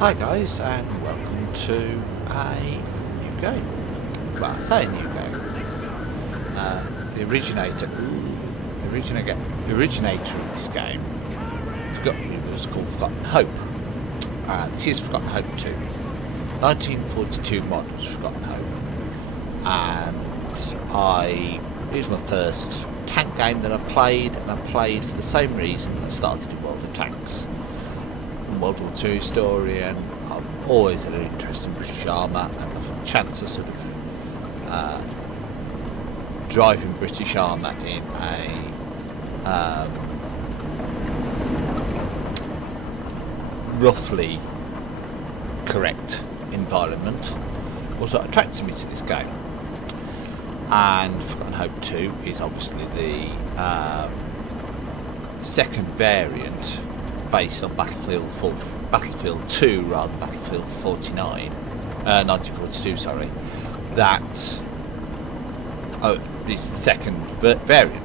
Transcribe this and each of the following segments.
Hi guys, and welcome to a new game. Well, I say a new game. The originator of this game, it was called Forgotten Hope. This is Forgotten Hope 2. 1942 mod was Forgotten Hope. And it was my first tank game that I played, and I played for the same reason that I started in World of Tanks. World War II historian. I've always had an interest in British armour, and the chance of sort of driving British armour in a roughly correct environment was what attracted me to this game. And Forgotten Hope 2 is obviously the second variant based on Battlefield 2 rather than Battlefield 1942, sorry. That is the second variant.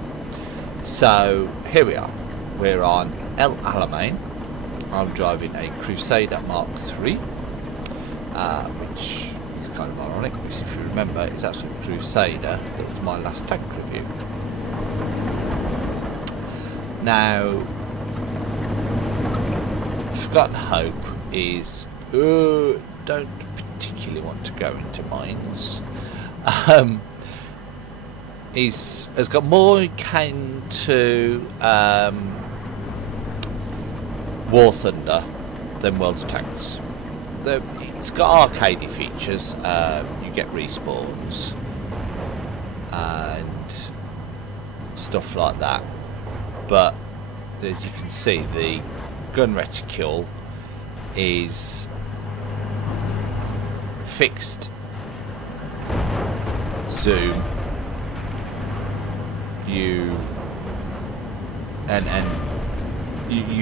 So here we are. We're on El Alamein. I'm driving a Crusader Mark III, which is kind of ironic because if you remember, it's actually the Crusader that was my last tank review. Now, Forgotten Hope is don't particularly want to go into mines. Has got more akin to War Thunder than World of Tanks. It's got arcadey features. You get respawns and stuff like that, but as you can see, the gun reticule is fixed zoom. You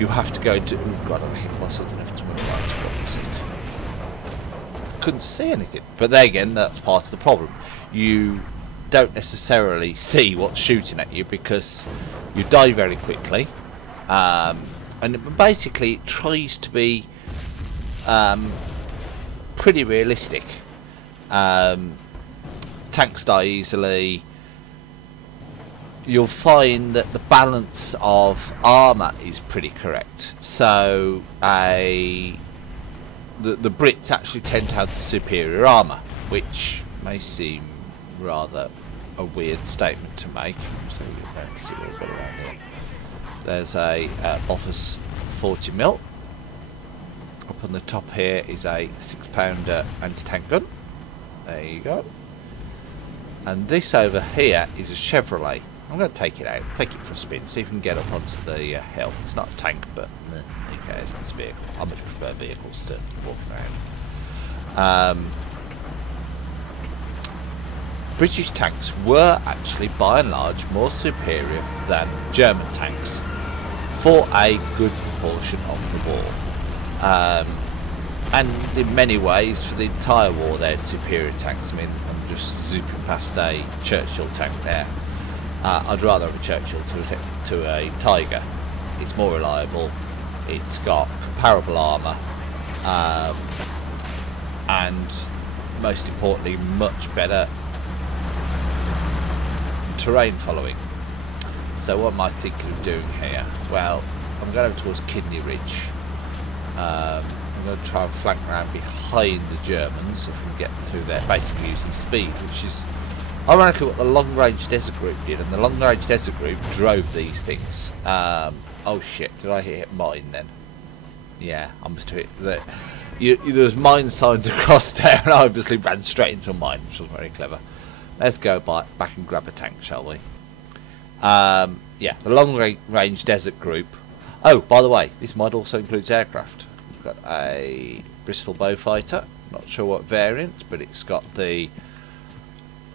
have to go to. Oh God, I'm hit by something. What is it? Couldn't see anything. But there again, that's part of the problem. You don't necessarily see what's shooting at you because you die very quickly. And basically it tries to be pretty realistic. Tanks die easily. You'll find that the balance of armour is pretty correct. So the Brits actually tend to have the superior armour, which may seem rather a weird statement to make. So let's see what we've got around here. There's a Office 40mm. Up on the top here is a 6-pounder anti-tank gun. There you go. And this over here is a Chevrolet. I'm going to take it out, take it for a spin, see if we can get up onto the hill. It's not a tank, but who cares? It's a vehicle. I much prefer vehicles to walk around. British tanks were actually, by and large, more superior than German tanks for a good proportion of the war. And in many ways, for the entire war, they're superior tanks. I mean, I'm just zooming past a Churchill tank there. I'd rather have a Churchill to a Tiger. It's more reliable, it's got comparable armour, and most importantly, much better terrain following. So what am I thinking of doing here? Well, I'm going over towards Kidney Ridge. I'm going to try and flank around behind the Germans if we can get through there, basically using speed, which is ironically what the Long Range Desert Group did, and the Long Range Desert Group drove these things. Oh shit, did I hit mine then? Yeah, I must have hit that. There was mine signs across there, and I obviously ran straight into a mine, which was very clever. Let's go back and grab a tank, shall we? Yeah, the Long Range Desert Group. Oh, by the way, this mod also includes aircraft. We've got a Bristol Beaufighter, not sure what variant, but it's got the,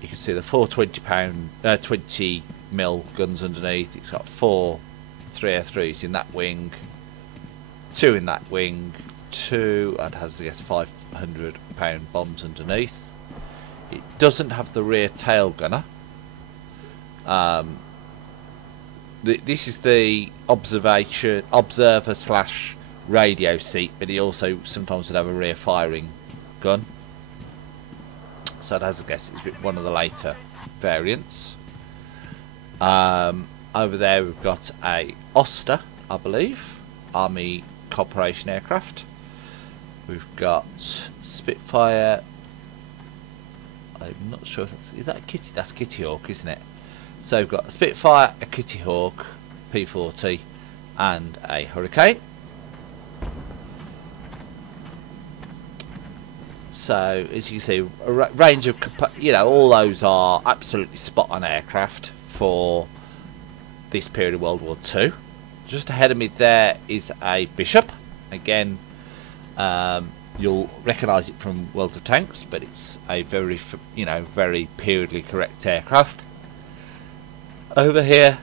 you can see the 20mm guns underneath. It's got 4 303s in that wing, 2 in that wing, 2, and has, I guess, 500-pound bombs underneath. It doesn't have the rear tail gunner. This is the observer slash radio seat, but he also sometimes would have a rear firing gun. So I'd hazard guess it's one of the later variants. Over there we've got a Oster, I believe, Army Corporation aircraft. We've got Spitfire. I'm not sure if that's, is that a Kitty? That's Kitty Hawk, isn't it? So we've got a Spitfire, a Kitty Hawk, P40, and a Hurricane. So as you can see, a range of, you know, all those are absolutely spot on aircraft for this period of World War II. Just ahead of me there is a Bishop. Again, you'll recognise it from World of Tanks, but it's a very, you know, very periodically correct aircraft. Over here,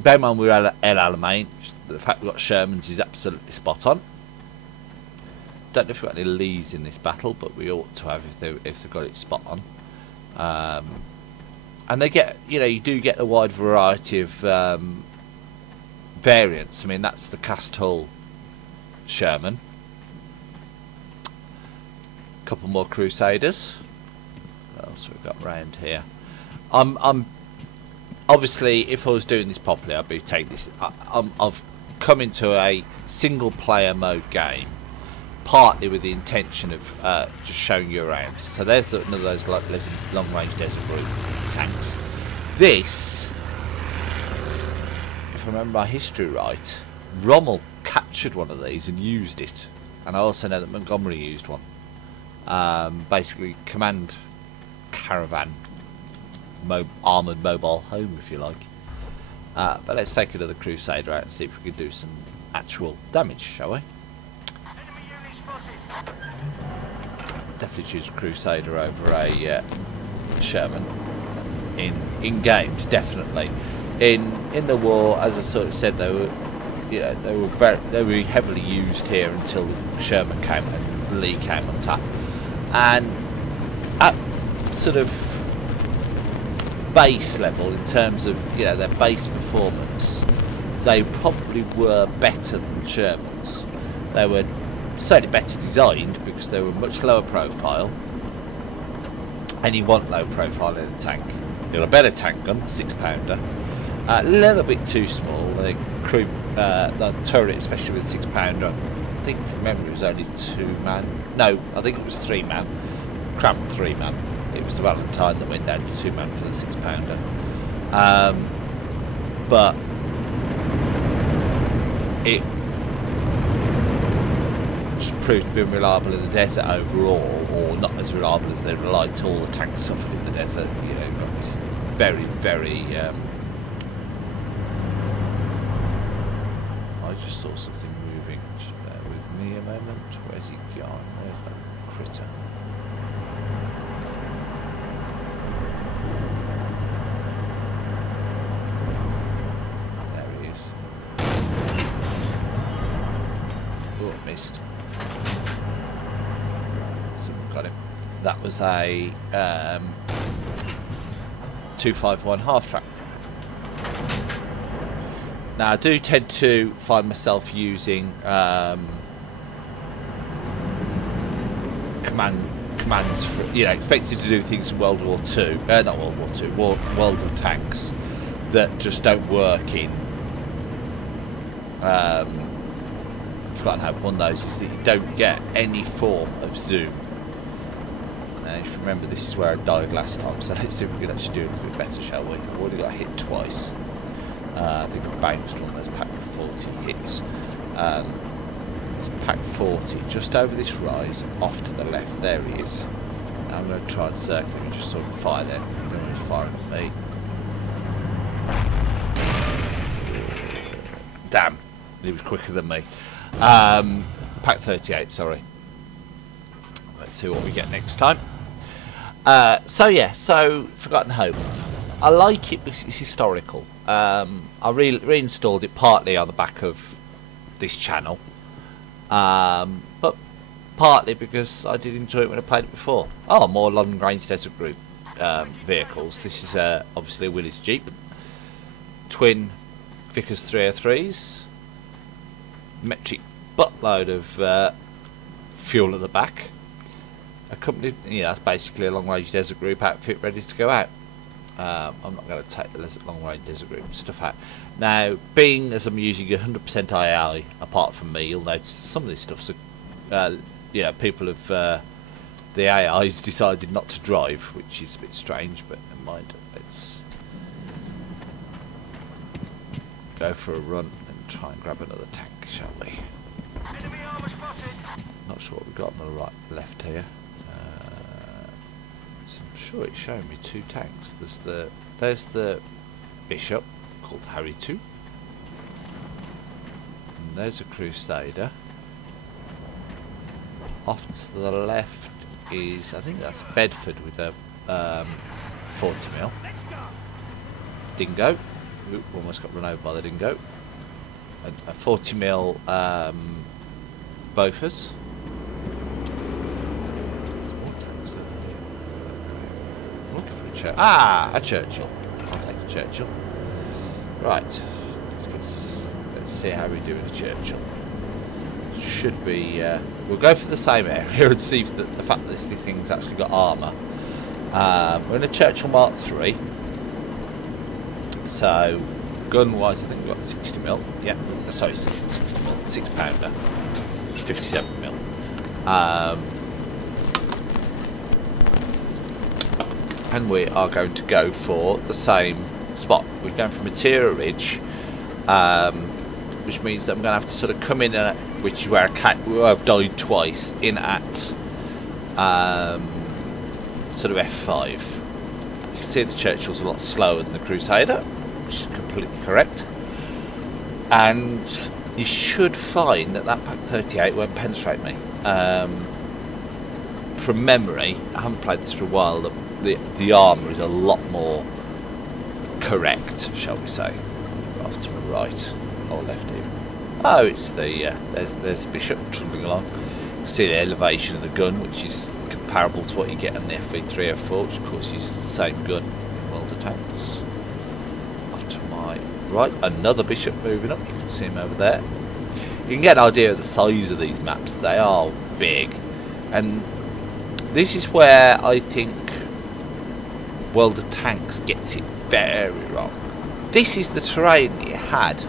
bear in mind we're at El Alamein. The fact we've got Shermans is absolutely spot on. Don't know if we've got any Lees in this battle, but we ought to have if they've got it spot on. And they get, you know, you do get a wide variety of variants. I mean, that's the cast hull Sherman. A couple more Crusaders. What else have we got round here? I'm obviously, if I was doing this properly, I'd be taking this. I've come into a single player mode game, partly with the intention of just showing you around. So there's another of those like long range desert group tanks. This, if I remember my history right, Rommel captured one of these and used it, and I also know that Montgomery used one. Basically, command caravan, armoured mobile home, if you like. But let's take another Crusader out and see if we can do some actual damage, shall we? Definitely choose a Crusader over a Sherman in games. Definitely in the war, as I sort of said, they were heavily used here until Sherman came and Lee came on tap. And at sort of base level, in terms of, you know, their base performance, they probably were better than Shermans. They were certainly better designed because they were much lower profile, and you want low profile in a tank. You've got a better tank gun, 6-pounder, a little bit too small. The turret, especially with 6-pounder, I think from memory it was only 2-man. No, I think it was 3-man. Cramped 3-man. It was the Valentine that went down to 2-man for the 6-pounder. But it just proved to be unreliable in the desert overall, or not as reliable as they relied to all the tanks suffered in the desert. You know, got this very, very. I just saw something moving. Just bear with me a moment. Where's he gone? Where's that critter? There he is. Oh, I missed. Someone got him. That was a 251 half track. Now I do tend to find myself using commands for, you know, expected to do things in World War II, not World War II, World of Tanks, that just don't work in. I've forgotten how one of those is that you don't get any form of zoom. Now, if you remember, this is where I died last time, so let's see if we can actually do it a little bit better, shall we? I've already got hit twice. I think I bounced one of those pack 40 hits. It's pack 40, just over this rise, off to the left. There he is. Now I'm going to try and circle him and just sort of fire there. You don't want to fire at me. Damn, he was quicker than me. Pack 38, sorry. Let's see what we get next time. So yeah, so Forgotten Hope. I like it because it's historical. I reinstalled it partly on the back of this channel, but partly because I did enjoy it when I played it before. Oh, more long range desert group vehicles. This is obviously a Willys Jeep, twin Vickers 303s, metric buttload of fuel at the back. Accompanied, that's basically a long-range desert group outfit ready to go out. I'm not going to take the long-range desert group stuff out. Now, being as I'm using 100% AI, apart from me, you'll notice some of this stuff's, people have, the AI's decided not to drive, which is a bit strange, but never mind. Let's go for a run and try and grab another tank, shall we? Not sure what we've got on the right, left here. So I'm sure it's showing me 2 tanks. There's the Bishop, called Harry II. And there's a Crusader. Off to the left is, I think that's Bedford with a 40mm. Dingo. Ooh, almost got run over by the Dingo. A 40mm Bofors. I'm looking for a Churchill. I'll take a Churchill. Right. Let's see how we do with a Churchill. Should be. We'll go for the same area and see if the fact that this thing's actually got armour. We're in a Churchill Mark III. So, gun-wise, I think we've got 60mm. Yeah, sorry, 60mm, 6-pounder, 57mm. And we are going to go for the same spot. We're going for Material Ridge, which means that I'm going to have to sort of come in at, which is where I've died twice, in at sort of F5. You can see the Churchill's a lot slower than the Crusader, which is completely correct. And you should find that Pack 38 won't penetrate me. From memory, I haven't played this for a while, the armour is a lot more correct, shall we say. Off to my right, or left even. Oh, it's the, there's a Bishop trundling along. You can see the elevation of the gun, which is comparable to what you get on the FV3 F4, which of course uses the same gun in World of Tanks. Off to my right, another Bishop moving up, you can see him over there. You can get an idea of the size of these maps, they are big. And this is where I think World of Tanks gets it very wrong. This is the terrain that you had.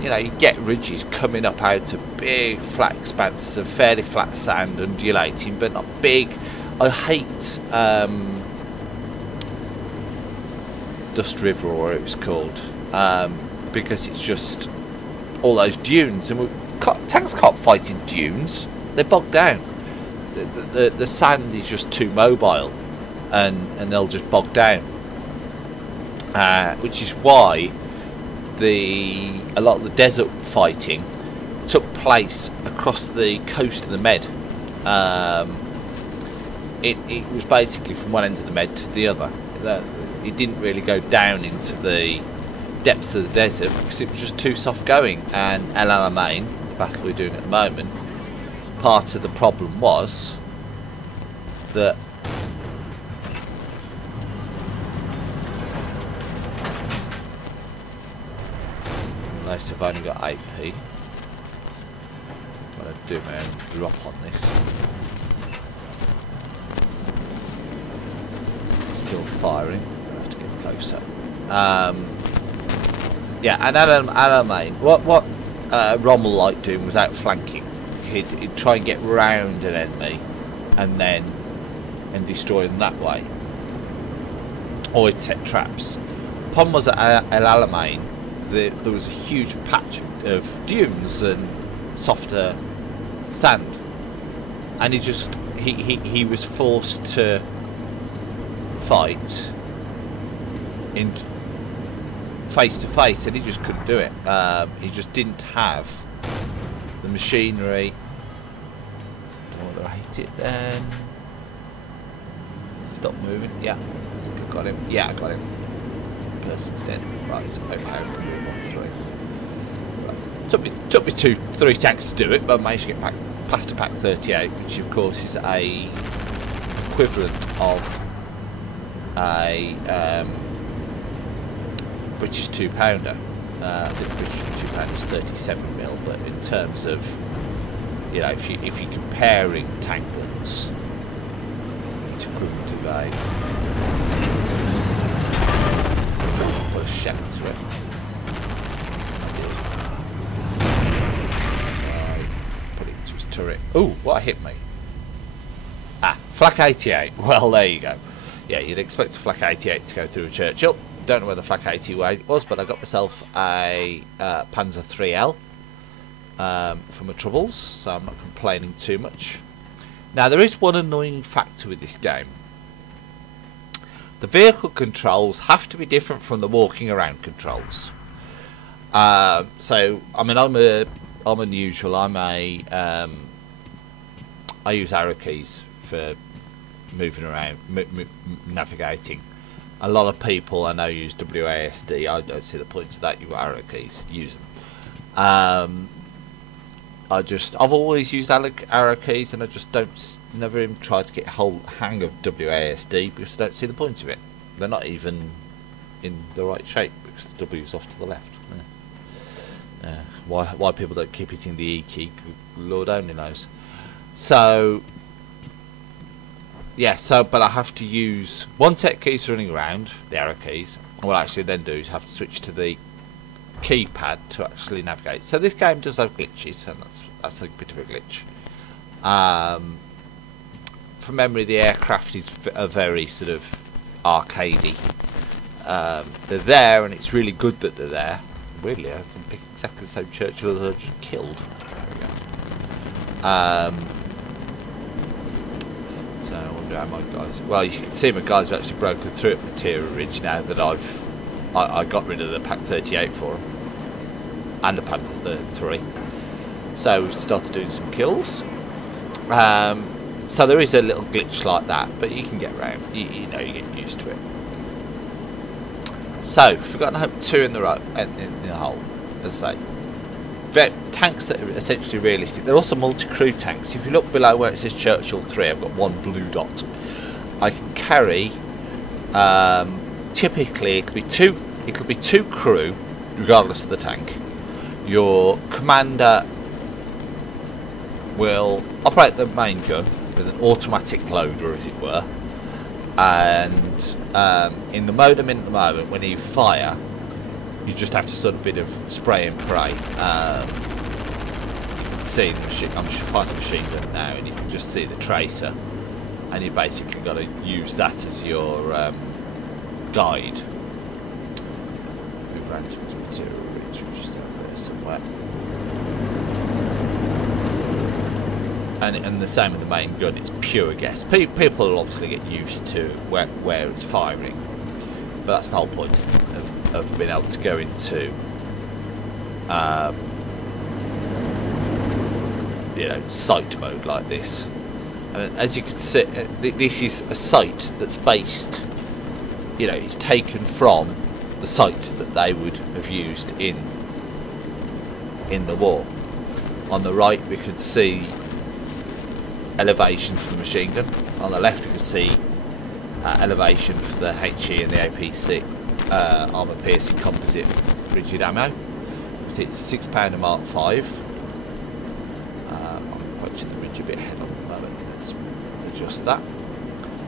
You know, you get ridges coming up out of big flat expanses of fairly flat sand, undulating, but not big. I hate Dust River, or it was called, because it's just all those dunes, and tanks can't fight in dunes. They're bogged down. The sand is just too mobile, and they'll just bog down. Which is why a lot of the desert fighting took place across the coast of the Med. It was basically from one end of the Med to the other. It didn't really go down into the depths of the desert because it was just too soft going. And Alamein, the battle we're doing at the moment, part of the problem was that unless I've only got AP, I'm going to do my own drop on this. Still firing. I have to get closer. Yeah, and Alamein, what Rommel liked doing was outflanking. He'd try and get round an enemy and destroy them that way, or he'd set traps. The problem was at Alamein, there was a huge patch of dunes and softer sand, and he was forced to fight in face to face, and he just couldn't do it. He just didn't have the machinery. Don't know whether I hit it then. Stop moving. Yeah, I think I got him. Yeah, I got him. Person's dead. Right, okay, we can move on through. Right. Took me 3 tanks to do it, but I managed to get past a Pack 38, which of course is a equivalent of a British 2-pounder. I think the British £2 was 37mm, but in terms of, you know, if you're comparing tank guns, it's equivalent to a put a shell into it. Put it into his turret. Ooh, what hit me? Ah, Flak 88. Well, there you go. Yeah, you'd expect a Flak 88 to go through a Churchill. Don't know where the Flak 88 was, but I got myself a Panzer 3L for my troubles, so I'm not complaining too much. Now, there is one annoying factor with this game. The vehicle controls have to be different from the walking around controls. So, I mean, I'm unusual. I use arrow keys for moving around, navigating. A lot of people I know use WASD. I don't see the point of that. You've got arrow keys, use them. I've always used arrow keys, and I just never even tried to get a whole hang of WASD because I don't see the point of it. They're not even in the right shape because the W's off to the left. Why people don't keep hitting the E key, Lord only knows. So yeah, but I have to use one set of keys running around, the arrow keys, and what I actually then do is have to switch to the keypad to actually navigate. So this game does have glitches, and that's a bit of a glitch. From memory, the aircraft are very sort of arcadey. They're there, and it's really good that they're there. Weirdly, I can pick exactly the same Churchill as I just killed. There we go. So I wonder how my guys. Well, you can see my guys have actually broken through at Material Ridge now that I got rid of the Pak 38 for them and the Panzer III. So we started doing some kills. So there is a little glitch like that, but you can get around. You know, you get used to it. So Forgotten Hope 2 in the hole, as I say. Tanks that are essentially realistic. They're also multi-crew tanks. If you look below where it says Churchill 3, I've got one blue dot. I can carry. Typically, it'll be two crew, regardless of the tank. Your commander will operate the main gun with an automatic loader, as it were. And in the mode I'm in at the moment, when you fire, you just have to sort of bit of spray and pray. You can see the machine. I'm firing the machine gun now, and you can just see the tracer, and you basically got to use that as your guide. Move around towards Material Ridge, which is over there somewhere. And the same with the main gun. It's pure guess. People will obviously get used to where it's firing, but that's the whole point of being able to go into you know, sight mode like this. And as you can see, this is a site that's based, you know, it's taken from the site that they would have used in the war. On the right we could see elevation for the machine gun. On the left you can see elevation for the HE and the APC armour piercing composite rigid ammo. So it's £6 a Mark 5. I'm approaching the ridge a bit head on at the moment. Let's adjust that.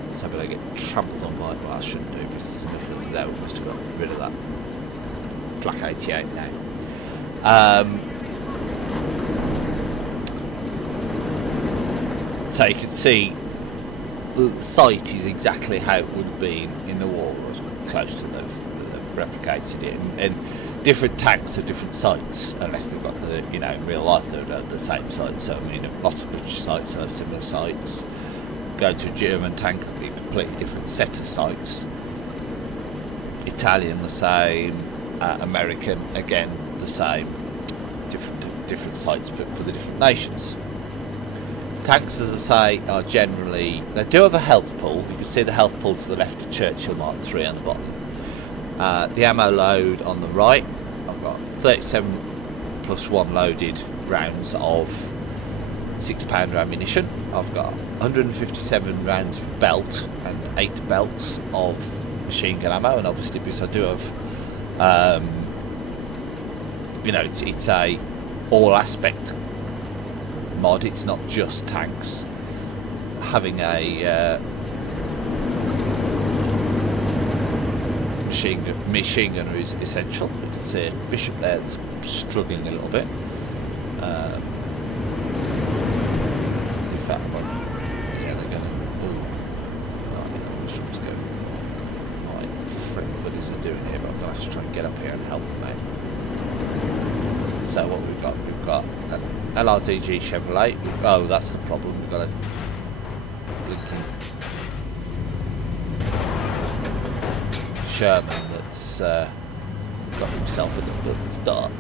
Let's have it get trampled on by. Well, I shouldn't do because if it was there we must have got rid of that. Flak 88 now. So you can see the site is exactly how it would have been in the war. It was close to the replicated it, and different tanks have different sites, unless they've got the, you know, in real life they're the same site. So I mean, lots of British sites have similar sites. Go to a German tank, it'll be a completely different set of sites. Italian the same, American again the same. Different sites but for the different nations. Tanks, as I say, are generally, they do have a health pool. You can see the health pool to the left of Churchill Mark III on the bottom. The ammo load on the right, I've got 37 plus 1 loaded rounds of £6 ammunition. I've got 157 rounds of belt and 8 belts of machine gun ammo, and obviously because I do have you know, it's a all aspect mod. It's not just tanks. Having a machine gunner is essential. You can see a bishop there that's struggling a little bit. In fact, yeah, they're going to. Right, bishop's going. My friend buddies are doing here, but I'm going to have to try and get up here and help them out. So what we've got an LRDG Chevrolet. Oh, that's the problem. We've got a blinking Sherman that's got himself a little bit stuck.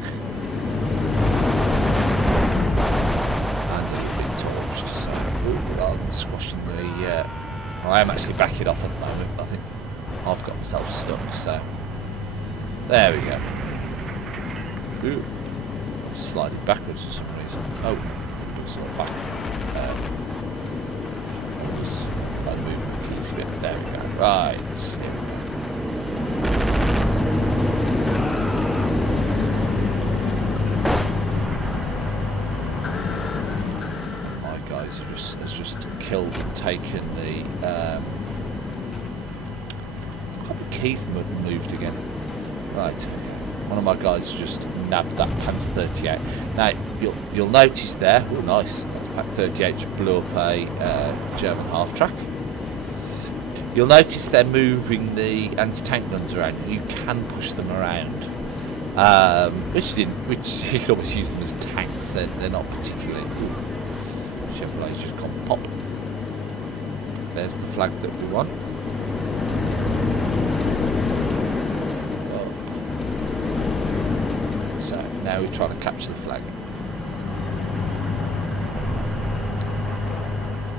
And he's been torched. So rather than squashing the... I am actually backing off at the moment. I think I've got myself stuck. So there we go. Ooh. Sliding backwards for some reason. Oh, sort of back. Just trying to move the keys a bit. There we go. Right. My guys have just killed and taken the. I've got the keys moved again. Right. One of my guys just nabbed that Panzer 38. Now you'll notice there. Oh, nice. That's Pack 38 just blew up a German half track. You'll notice they're moving the anti-tank guns around. You can push them around, which you can almost use them as tanks. They're not particularly. Chevrolet's just gone pop. There's the flag that we want. Now we're trying to capture the flag.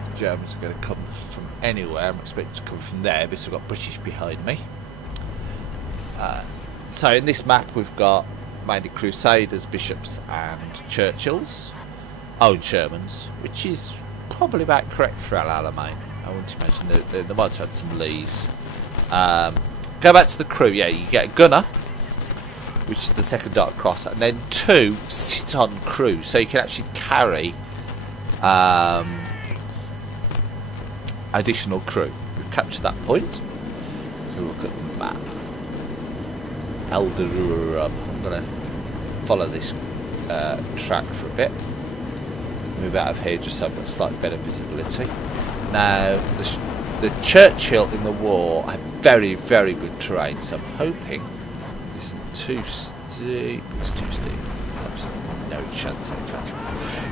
The Germans are going to come from anywhere. I'm expecting to come from there because we've got British behind me. So in this map we've got mainly Crusaders, Bishops and Churchills. Oh, and Shermans, which is probably about correct for Alamein. I wouldn't imagine they might have had some Lees. Go back to the crew. Yeah, you get a gunner, which is the second dot across, and then 2 sit on crew, so you can actually carry additional crew. We've captured that point. Let's have a look at the map. Elderup. I'm going to follow this track for a bit. Move out of here just so I've got slightly better visibility. Now, the Churchill in the war had very, very good terrain, so I'm hoping it's too steep. It's too steep. No chance. In fact,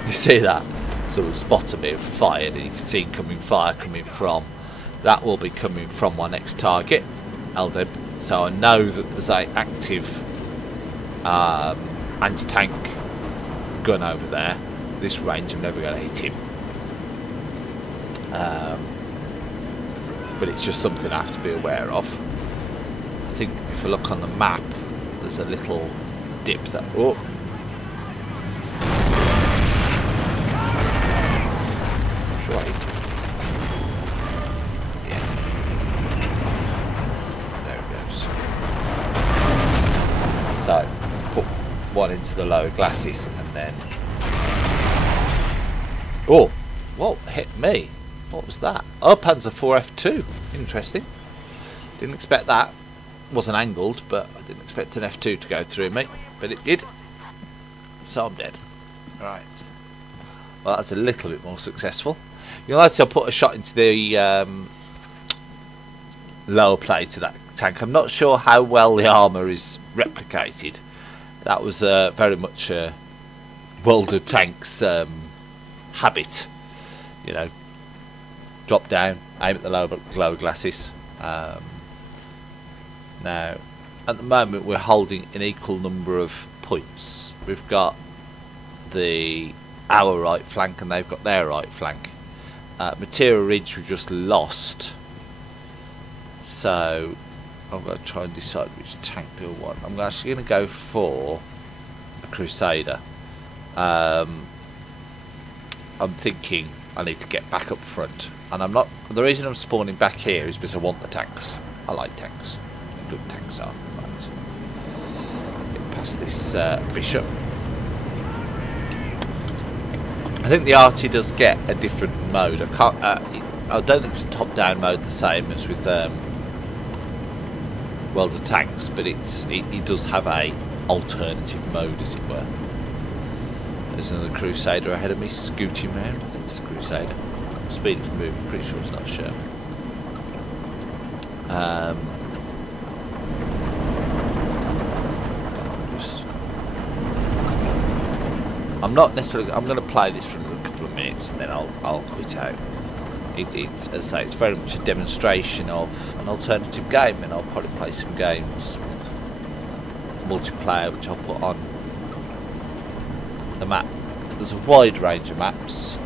you see that sort of spot of it fired, and you can see fire coming from. That will be coming from my next target, Eldeb. So I know that there's a active anti-tank gun over there. This range, I'm never going to hit him. But it's just something I have to be aware of. I think if I look on the map, there's a little dip that. Oh. I'm sure I hit him. Yeah. There it goes. So, put one into the lower glasses and then. Oh, what hit me? What was that? Oh, Panzer 4F2. Interesting. Didn't expect that. Wasn't angled, but I didn't expect an F2 to go through me. But it did. So I'm dead. Right. Well, that's a little bit more successful. You'll notice I put a shot into the lower plate of that tank. I'm not sure how well the armour is replicated. That was very much World of Tanks habit. You know, drop down, aim at the lower glasses. Now, at the moment, we're holding an equal number of points. We've got our right flank, and they've got their right flank. Material Ridge we've just lost, so I'm going to try and decide which tank do I want. I'm actually going to go for a Crusader. I'm thinking I need to get back up front, and I'm not. The reason I'm spawning back here is because I want the tanks. I like tanks. Good tanks are. Right. Get past this bishop. I think the arty does get a different mode. I don't think it's a top-down mode the same as with World of Tanks, but it does have a alternative mode, as it were. There's another Crusader ahead of me, scooting round. I think it's a Crusader. Speed it's moving, pretty sure it's not Sherman. I'm not necessarily. I'm going to play this for a couple of minutes and then I'll quit out. It's as I say, it's very much a demonstration of an alternative game, and I'll probably play some games with multiplayer, which I'll put on the map. There's a wide range of maps,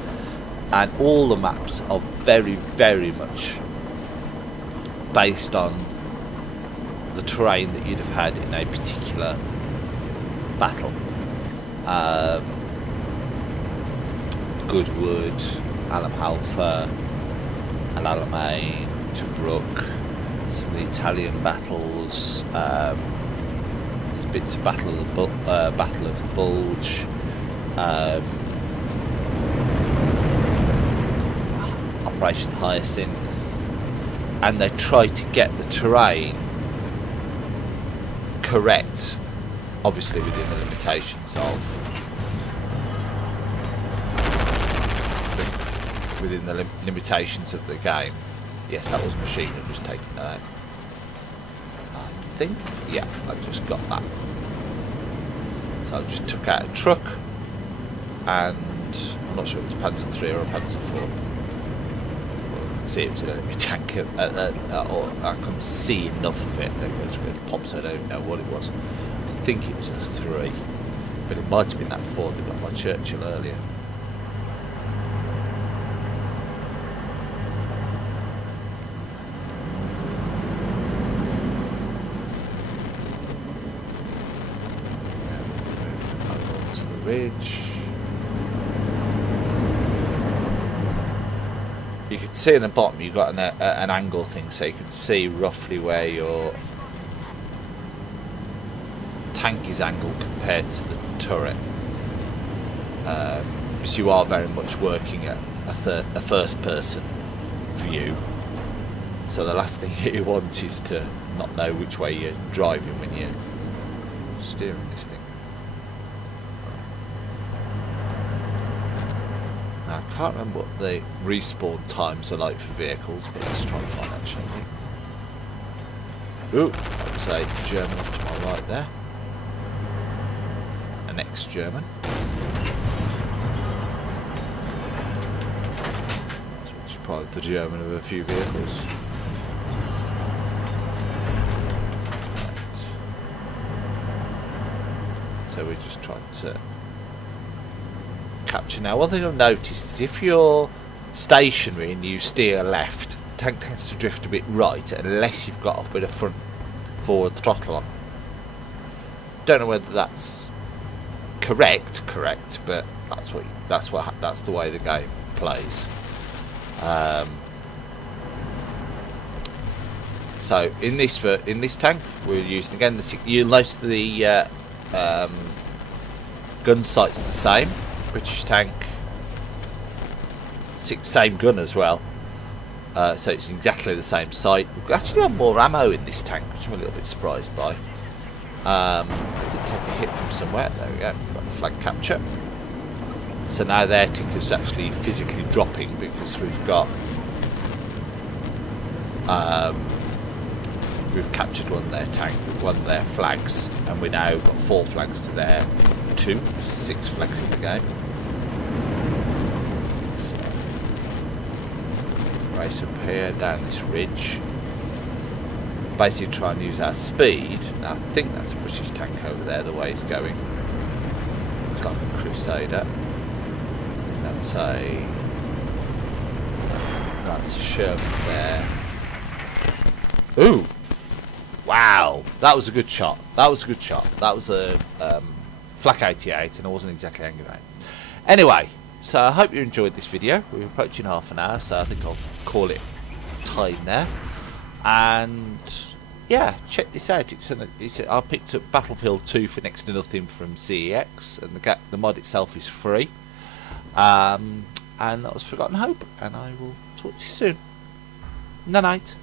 and all the maps are very, very much based on the terrain that you'd have had in a particular battle. Goodwood, Alamein, and Alamein, Tobruk, some of the Italian battles. There's bits of Battle of the Bulge, Operation Hyacinth, and they try to get the terrain correct, obviously within the limitations of the game. Yes, that was machine. I'm just taking that out. I think, yeah, I just got that. So I just took out a truck, and I'm not sure if it was Panzer III or a Panzer IV. Well, I could see it was an enemy tank, or I couldn't see enough of it because it pops. I don't know what it was. I think it was a 3, but it might have been that 4 that got my Churchill earlier. Ridge. You can see in the bottom you've got an angle thing, so you can see roughly where your tank is angled compared to the turret, because you are very much working at a first person view, so the last thing you want is to not know which way you're driving when you're steering this thing. I can't remember what the respawn times are like for vehicles, but let's try and find out, shall we? Ooh, that was a German off to my right there. An ex-German. Which is probably the German of a few vehicles. Right. So we just tried to capture. Now, one thing I've noticed is if you're stationary and you steer left, the tank tends to drift a bit right unless you've got a bit of front forward throttle on. Don't know whether that's correct, but that's the way the game plays. So in this tank we're using again you'll notice the gun sight's the same. British tank, same gun as well, so it's exactly the same sight. We've actually got more ammo in this tank, which I'm a little bit surprised by. I did take a hit from somewhere. There we go. Got the flag capture. So now their ticker's actually physically dropping because we've got we've captured one of their flags, and we now got 4 flags to their 2, 6 flags in the game. So, race up here down this ridge. Basically try and use our speed. Now I think that's a British tank over there, the way it's going. Looks like a Crusader. I think that's a Sherman there. Ooh! Wow! That was a good shot. That was a Flak 88, and I wasn't exactly angry at it. Anyway, so I hope you enjoyed this video. We're approaching half an hour, so I think I'll call it time there. And yeah, check this out. I picked up Battlefield 2 for next to nothing from CEX, and the mod itself is free. And that was Forgotten Hope, and I will talk to you soon. Night night.